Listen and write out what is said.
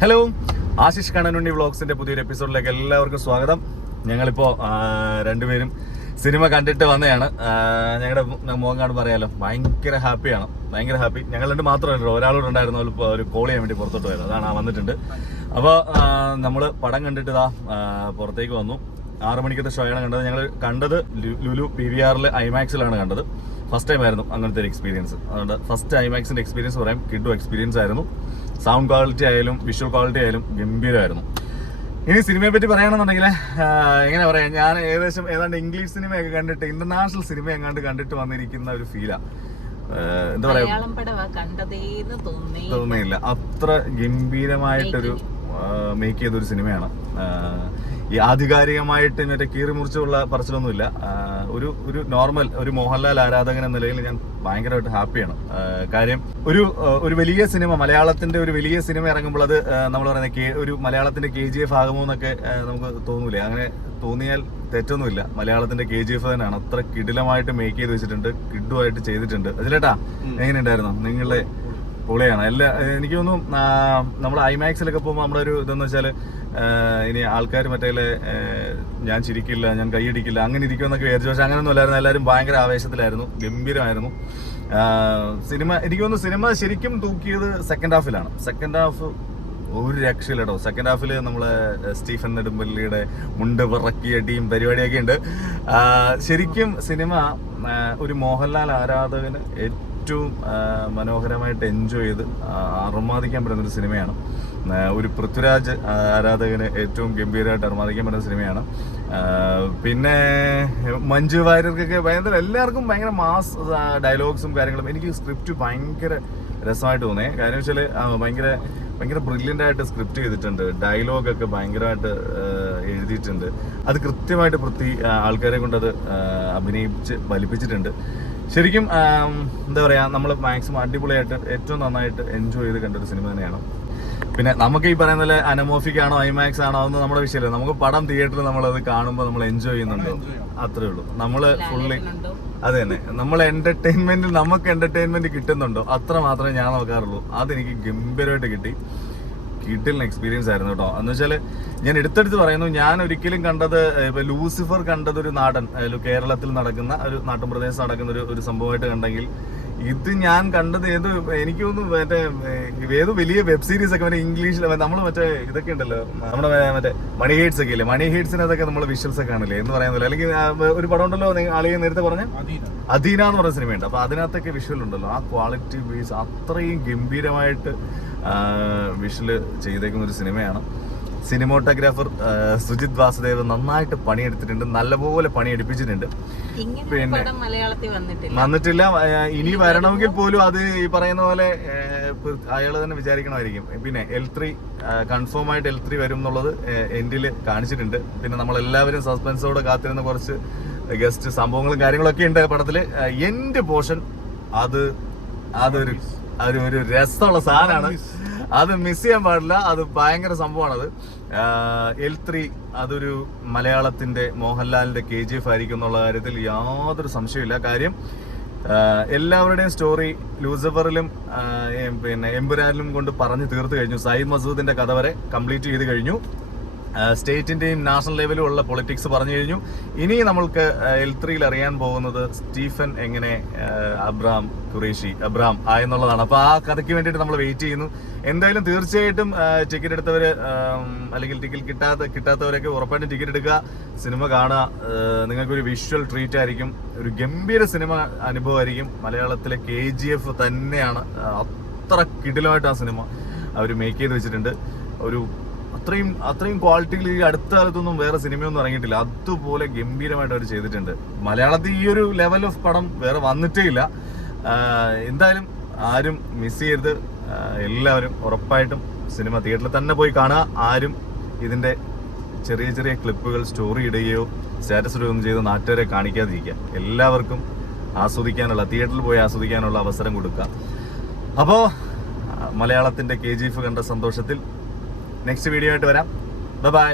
Hello, Ashish Kannanunni വ്ളോഗ്സിന്റെ പുതിയൊരു എപ്പിസോഡിലേക്ക് എല്ലാവർക്കും സ്വാഗതം. ഞങ്ങളിപ്പോൾ രണ്ടുപേരും സിനിമ കണ്ടിട്ട് വന്നതാണ്. ഞങ്ങളുടെ മുഖം കാണുമ്പോൾ പറയാലോ, ഭയങ്കര ഹാപ്പിയാണ്, ഭയങ്കര ഹാപ്പി. ഞങ്ങൾ രണ്ട് മാത്രമല്ലോ, ഒരാളോട് ഉണ്ടായിരുന്നു, ഒരു കോൾ ചെയ്യാൻ വേണ്ടി പുറത്തോട്ട് പോയത്. അതാണ് വന്നിട്ടുണ്ട്. അപ്പോൾ നമ്മൾ പടം കണ്ടിട്ട് പുറത്തേക്ക് വന്നു. 6 മണിക്കത്തെ ഷോയാണ് കണ്ടത്. ഞങ്ങൾ കണ്ടത് ലുലു PVR ഐമാക്സിലാണ് കണ്ടത്. ഫസ്റ്റ് ടൈം ആയിരുന്നു അങ്ങനത്തെ ഒരു എക്സ്പീരിയൻസ്. അതുകൊണ്ട് ഫസ്റ്റ് ഐമാക്സിന്റെ എക്സ്പീരിയൻസ് പറയാം, കിഡു എക്സ്പീരിയൻസ് ആയിരുന്നു. സൗണ്ട് ക്വാളിറ്റി ആയാലും വിഷ്വൽ ക്വാളിറ്റി ആയാലും ഗംഭീരമായിരുന്നു. ഇനി സിനിമയെ പറ്റി പറയുകയാണെന്നുണ്ടെങ്കിൽ എങ്ങനെ പറയാം, ഞാൻ ഏതാണ്ട് ഇംഗ്ലീഷ് സിനിമയൊക്കെ കണ്ടിട്ട് ഇന്റർനാഷണൽ സിനിമ എങ്ങാണ്ട് കണ്ടിട്ട് വന്നിരിക്കുന്ന ഒരു ഫീലാ. എന്താ പറയാ, തോന്നിയില്ല. അത്ര ഗംഭീരമായിട്ടൊരു മേക്ക് ചെയ്തൊരു സിനിമയാണ്. ഈ ആധികാരികമായിട്ട് മറ്റേ കീറി മുറിച്ചുള്ള പറച്ചിലൊന്നുമില്ല. ഒരു നോർമൽ ഒരു മോഹൻലാൽ ആരാധകൻ എന്ന നിലയിൽ ഞാൻ ഭയങ്കരമായിട്ട് ഹാപ്പിയാണ്. കാര്യം ഒരു വലിയ സിനിമ, മലയാളത്തിന്റെ ഒരു വലിയ സിനിമ ഇറങ്ങുമ്പോൾ അത് നമ്മൾ പറയുന്ന ഒരു മലയാളത്തിന്റെ KGF ആകുമോ എന്നൊക്കെ നമുക്ക് തോന്നൂലേ. അങ്ങനെ തോന്നിയാൽ തെറ്റൊന്നുമില്ല. മലയാളത്തിന്റെ KGF തന്നെയാണ്. അത്ര കിടിലമായിട്ട് മേക്ക് ചെയ്ത് വെച്ചിട്ടുണ്ട്, കിഡുമായിട്ട് ചെയ്തിട്ടുണ്ട്. അതിലേട്ടാ എങ്ങനെയുണ്ടായിരുന്നു? നിങ്ങളുടെ പൊളിയാണ്. എനിക്ക് തോന്നുന്നു നമ്മൾ ഐമാക്സിലൊക്കെ പോകുമ്പോൾ നമ്മുടെ ഒരു ഇതെന്ന് വെച്ചാൽ, ഇനി ആൾക്കാർ മറ്റേ ഞാൻ ചിരിക്കില്ല, ഞാൻ കൈയടിക്കില്ല, അങ്ങനെ ഇരിക്കുമെന്നൊക്കെ വിചാരിച്ചു. പക്ഷെ അങ്ങനെയൊന്നും അല്ലായിരുന്നു. എല്ലാവരും ഭയങ്കര ആവേശത്തിലായിരുന്നു, ഗംഭീരമായിരുന്നു സിനിമ. എനിക്ക് തോന്നുന്നു സിനിമ ശരിക്കും തൂക്കിയത് സെക്കൻഡ് ഹാഫിലാണ്. സെക്കൻഡ് ഹാഫ് ഒരു രക്ഷയില്ല കേട്ടോ. സെക്കൻഡ് ഹാഫിൽ നമ്മളെ സ്റ്റീഫൻ നെടുമ്പള്ളിയുടെ മുണ്ട് വിറക്കിയ ടീം പരിപാടിയൊക്കെ ഉണ്ട്. ശരിക്കും സിനിമ ഒരു മോഹൻലാൽ ആരാധകന് ഏറ്റവും മനോഹരമായിട്ട് എൻജോയ് ചെയ്ത് അർമാദിക്കാൻ പറ്റുന്നൊരു സിനിമയാണ്. ഒരു പൃഥ്വിരാജ് ആരാധകന് ഏറ്റവും ഗംഭീരമായിട്ട് അർമാദിക്കാൻ പറ്റുന്ന സിനിമയാണ്. പിന്നെ മഞ്ജു വാര്യർക്കൊക്കെ ഭയങ്കര, എല്ലാവർക്കും ഭയങ്കര മാസ് ഡയലോഗ്സും കാര്യങ്ങളും. എനിക്ക് സ്ക്രിപ്റ്റ് ഭയങ്കര രസമായിട്ട് തോന്നിയേ. കാര്യം വെച്ചാൽ ഭയങ്കര ബ്രില്യൻ്റ് ആയിട്ട് സ്ക്രിപ്റ്റ് ചെയ്തിട്ടുണ്ട്. ഡയലോഗൊക്കെ ഭയങ്കരമായിട്ട് എഴുതിയിട്ടുണ്ട്. അത് കൃത്യമായിട്ട് ആൾക്കാരെ കൊണ്ട് അത് അഭിനയിച്ച് ഫലിപ്പിച്ചിട്ടുണ്ട്. ശരിക്കും എന്താ പറയുക, നമ്മൾ മാക്സിമം അടിപൊളിയായിട്ട് ഏറ്റവും നന്നായിട്ട് എൻജോയ് ചെയ്ത് കണ്ടൊരു സിനിമ തന്നെയാണ്. പിന്നെ നമുക്ക് ഈ പറയുന്ന പോലെ അനമോഫിക് ആണോ ഐമാക്സ് ആണോ അതൊന്നും നമ്മുടെ വിഷയമല്ല. നമുക്ക് പടം തിയേറ്ററിൽ നമ്മളത് കാണുമ്പോൾ നമ്മൾ എൻജോയ് ചെയ്യുന്നുണ്ടോ, അത്രേ ഉള്ളൂ. നമ്മള് ഫുള്ളി അത് തന്നെ, നമ്മൾ നമുക്ക് എന്റർടൈൻമെന്റ് കിട്ടുന്നുണ്ടോ അത്ര മാത്രമേ ഞാൻ നോക്കാറുള്ളൂ. അതെനിക്ക് ഗംഭീരമായിട്ട് കിട്ടി. കിഡിലിന് എക്സ്പീരിയൻസ് ആയിരുന്നു കേട്ടോ. എന്ന് വെച്ചാല് ഞാൻ എടുത്തെടുത്ത് പറയുന്നു, ഞാൻ ഒരിക്കലും കണ്ടത് ഇപ്പൊ ലൂസിഫർ കണ്ടത് ഒരു കേരളത്തിൽ നടക്കുന്ന ഒരു നാട്ടിൻ പ്രദേശത്ത് നടക്കുന്ന ഒരു സംഭവമായിട്ട് കണ്ടെങ്കിൽ, ഇത് ഞാൻ കണ്ടത് എനിക്ക് തോന്നുന്നു ഏതോ വലിയ വെബ് സീരീസ് ഒക്കെ മറ്റേ ഇംഗ്ലീഷിൽ നമ്മൾ മറ്റേ ഇതൊക്കെ ഉണ്ടല്ലോ, നമ്മുടെ മറ്റേ മണി ഹെയ്റ്റ്സ് ഒക്കെ ഇല്ലേ, മണി ഹെയ്റ്റ്സിനകത്തൊക്കെ നമ്മൾ വിഷ്വൽസ് ഒക്കെ കാണില്ലേ എന്ന് പറയുന്നില്ല. അല്ലെങ്കിൽ ഒരു പടം ഉണ്ടല്ലോ ആളിയെ നേരത്തെ പറഞ്ഞ അധീന എന്ന് പറയുന്ന സിനിമയുണ്ട്. അപ്പൊ അതിനകത്തൊക്കെ വിഷ്വൽ ഉണ്ടല്ലോ, ആ ക്വാളിറ്റി ബേസ് അത്രയും ഗംഭീരമായിട്ട് വിഷ്വല് ചെയ്തേക്കുന്ന ഒരു സിനിമയാണ്. സിനിമോട്ടോഗ്രാഫർ സുജിത് വാസുദേവ് നന്നായിട്ട് പണിയെടുത്തിട്ടുണ്ട്, നല്ലപോലെ പണിയെടുപ്പിച്ചിട്ടുണ്ട്. പിന്നെ വന്നിട്ടില്ല, ഇനി വരണമെങ്കിൽ പോലും അത് ഈ പറയുന്ന പോലെ അയാൾ തന്നെ വിചാരിക്കണമായിരിക്കും. പിന്നെ L3 കൺഫേം ആയിട്ട് L3 വരും എന്നുള്ളത് എൻഡിൽ കാണിച്ചിട്ടുണ്ട്. പിന്നെ നമ്മളെല്ലാവരും സസ്പെൻസോടെ കാത്തിരുന്ന കുറച്ച് ഗസ്റ്റ് സംഭവങ്ങളും കാര്യങ്ങളൊക്കെ ഉണ്ട് പടത്തില്. എൻഡ് പോർഷൻ അതൊരു രസമുള്ള സാധനമാണ്. അത് മിസ് ചെയ്യാൻ പാടില്ല. അത് ഭയങ്കര സംഭവമാണത്. L3 അതൊരു മലയാളത്തിന്റെ മോഹൻലാലിന്റെ KGF ആയിരിക്കും എന്നുള്ള കാര്യത്തിൽ യാതൊരു സംശയമില്ല. കാര്യം എല്ലാവരുടെയും സ്റ്റോറി ലൂസിഫറിലും പിന്നെ എമ്പുരാനിലും കൊണ്ട് പറഞ്ഞു തീർത്തു കഴിഞ്ഞു. സയ്യിദ് മസൂദിന്റെ കഥ വരെ കംപ്ലീറ്റ് ചെയ്ത് കഴിഞ്ഞു. സ്റ്റേറ്റിന്റെയും നാഷണൽ ലെവലും ഉള്ള പൊളിറ്റിക്സ് പറഞ്ഞു കഴിഞ്ഞു. ഇനി നമ്മൾക്ക് L3 അറിയാൻ പോകുന്നത് സ്റ്റീഫൻ എങ്ങനെ അബ്രാം ആയെന്നുള്ളതാണ്. അപ്പൊ ആ കഥയ്ക്ക് വേണ്ടിയിട്ട് നമ്മൾ വെയിറ്റ് ചെയ്യുന്നു. എന്തായാലും തീർച്ചയായിട്ടും ടിക്കറ്റ് എടുത്തവര് അല്ലെങ്കിൽ ടിക്കറ്റ് കിട്ടാത്തവരൊക്കെ ഉറപ്പായിട്ടും ടിക്കറ്റ് എടുക്കുക, സിനിമ കാണുക. നിങ്ങൾക്കൊരു വിഷ്വൽ ട്രീറ്റ് ആയിരിക്കും, ഒരു ഗംഭീര സിനിമ അനുഭവമായിരിക്കും. മലയാളത്തിലെ KGF തന്നെയാണ്. അത്ര കിടിലമായിട്ട് ആ സിനിമ അവർ മേക്ക് ചെയ്ത് വെച്ചിട്ടുണ്ട്. അത്രയും ക്വാളിറ്റിയിൽ ഈ അടുത്ത കാലത്തൊന്നും വേറെ സിനിമയൊന്നും ഇറങ്ങിയിട്ടില്ല. അതുപോലെ ഗംഭീരമായിട്ട് അവർ ചെയ്തിട്ടുണ്ട്. മലയാളത്തിൽ ഈ ഒരു ലെവൽ ഓഫ് പടം വേറെ വന്നിട്ടേ ഇല്ല. എന്തായാലും ആരും മിസ് ചെയ്യരുത്. എല്ലാവരും ഉറപ്പായിട്ടും സിനിമ തിയേറ്ററിൽ തന്നെ പോയി കാണുക. ആരും ഇതിന്റെ ചെറിയ ചെറിയ ക്ലിപ്പുകൾ സ്റ്റോറി ഇടുകയോ സ്റ്റാറ്റസ് ഇടുകയോ ചെയ്ത് നാട്ടുകാരെ കാണിക്കാതിരിക്കുക. എല്ലാവർക്കും തിയേറ്ററിൽ പോയി ആസ്വദിക്കാനുള്ള അവസരം കൊടുക്കുക. അപ്പോൾ മലയാളത്തിന്റെ KGF കണ്ട സന്തോഷത്തിൽ നെക്സ്റ്റ് വീഡിയോ ആയിട്ട് വരാം. ബൈ.